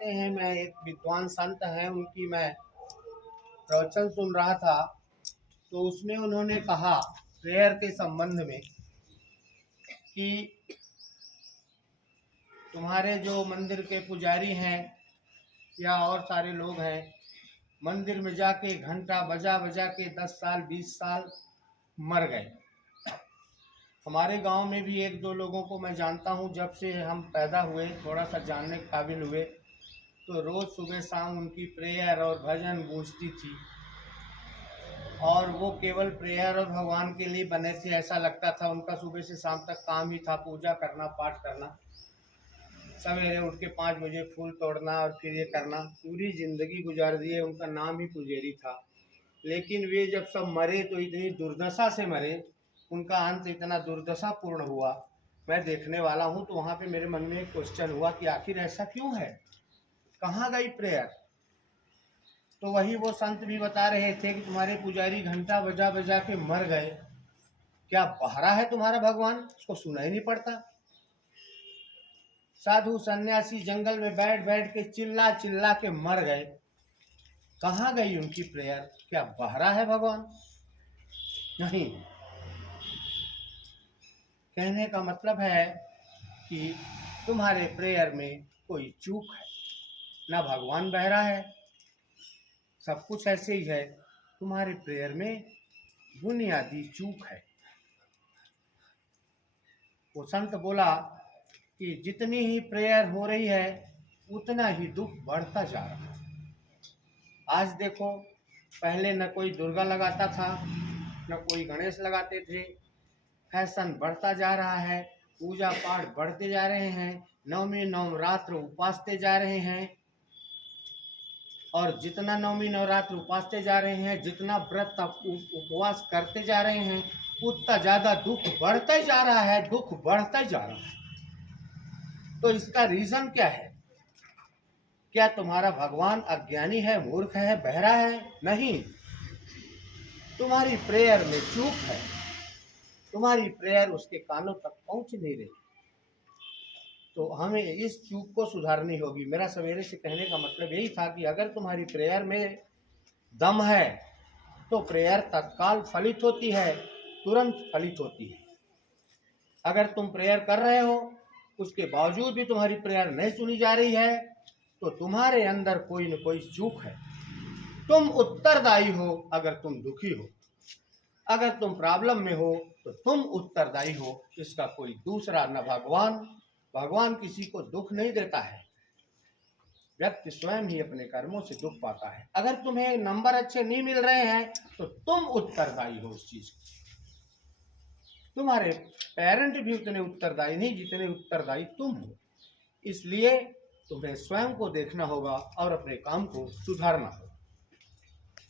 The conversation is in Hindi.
बताते हैं, मैं एक विद्वान संत हैं, उनकी मैं प्रवचन सुन रहा था, तो उसमें उन्होंने कहा प्रेयर के संबंध में कि तुम्हारे जो मंदिर के पुजारी हैं या और सारे लोग हैं, मंदिर में जाके घंटा बजा बजा के 10 साल 20 साल मर गए। हमारे गांव में भी एक दो लोगों को मैं जानता हूं, जब से हम पैदा हुए थोड़ा सा जानने के काबिल हुए, तो रोज़ सुबह शाम उनकी प्रेयर और भजन गूंजती थी, और वो केवल प्रेयर और भगवान के लिए बने थे ऐसा लगता था। उनका सुबह से शाम तक काम ही था पूजा करना, पाठ करना, सवेरे उठ के 5 बजे फूल तोड़ना और फिर ये करना, पूरी ज़िंदगी गुजार दिए। उनका नाम ही पुजेरी था। लेकिन वे जब सब मरे तो इतनी दुर्दशा से मरे, उनका अंत इतना दुर्दशापूर्ण हुआ। मैं देखने वाला हूँ, तो वहाँ पे मेरे मन में एक क्वेश्चन हुआ कि आखिर ऐसा क्यों है, कहाँ गई प्रेयर। तो वही वो संत भी बता रहे थे कि तुम्हारे पुजारी घंटा बजा बजा के मर गए, क्या बहरा है तुम्हारा भगवान, उसको सुना ही नहीं पड़ता। साधु सन्यासी जंगल में बैठ बैठ के चिल्ला चिल्ला के मर गए, कहाँ गई उनकी प्रेयर, क्या बहरा है भगवान? नहीं। कहने का मतलब है कि तुम्हारे प्रेयर में कोई चूक है, ना भगवान बहरा है, सब कुछ ऐसे ही है, तुम्हारे प्रेयर में बुनियादी चूक है। वो संत बोला कि जितनी ही प्रेयर हो रही है उतना ही दुख बढ़ता जा रहा है। आज देखो, पहले न कोई दुर्गा लगाता था, न कोई गणेश लगाते थे, फैशन बढ़ता जा रहा है, पूजा पाठ बढ़ते जा रहे हैं, नवमी नवरात्र उपासते जा रहे हैं, और जितना नवमी नवरात्र उपासते जा रहे हैं, जितना व्रत उपवास करते जा रहे हैं, उतना ज़्यादा दुख बढ़ता ही जा रहा है, दुख बढ़ता ही जा रहा है। तो इसका रीज़न क्या है? क्या तुम्हारा भगवान अज्ञानी है, मूर्ख है, बहरा है? नहीं, तुम्हारी प्रेयर में चूक है, तुम्हारी प्रेयर उसके कानों तक पहुंच नहीं रही। तो हमें इस चूक को सुधारनी होगी। मेरा सवेरे से कहने का मतलब यही था कि अगर तुम्हारी प्रेयर में दम है तो प्रेयर तत्काल फलित होती है, तुरंत फलित होती है। अगर तुम प्रेयर कर रहे हो, उसके बावजूद भी तुम्हारी प्रेयर नहीं सुनी जा रही है, तो तुम्हारे अंदर कोई न कोई चूक है। तुम उत्तरदायी हो अगर तुम दुखी हो, अगर तुम प्रॉब्लम में हो तो तुम उत्तरदायी हो, इसका कोई दूसरा न भगवान किसी को दुख नहीं देता है, व्यक्ति स्वयं ही अपने कर्मों से दुख पाता है। अगर तुम्हें नंबर अच्छे नहीं मिल रहे हैं तो तुम उत्तरदायी हो उस चीज की। तुम्हारे पेरेंट भी उतने उत्तरदायी नहीं जितने उत्तरदायी तुम हो। इसलिए तुम्हें स्वयं को देखना होगा और अपने काम को सुधारना होगा।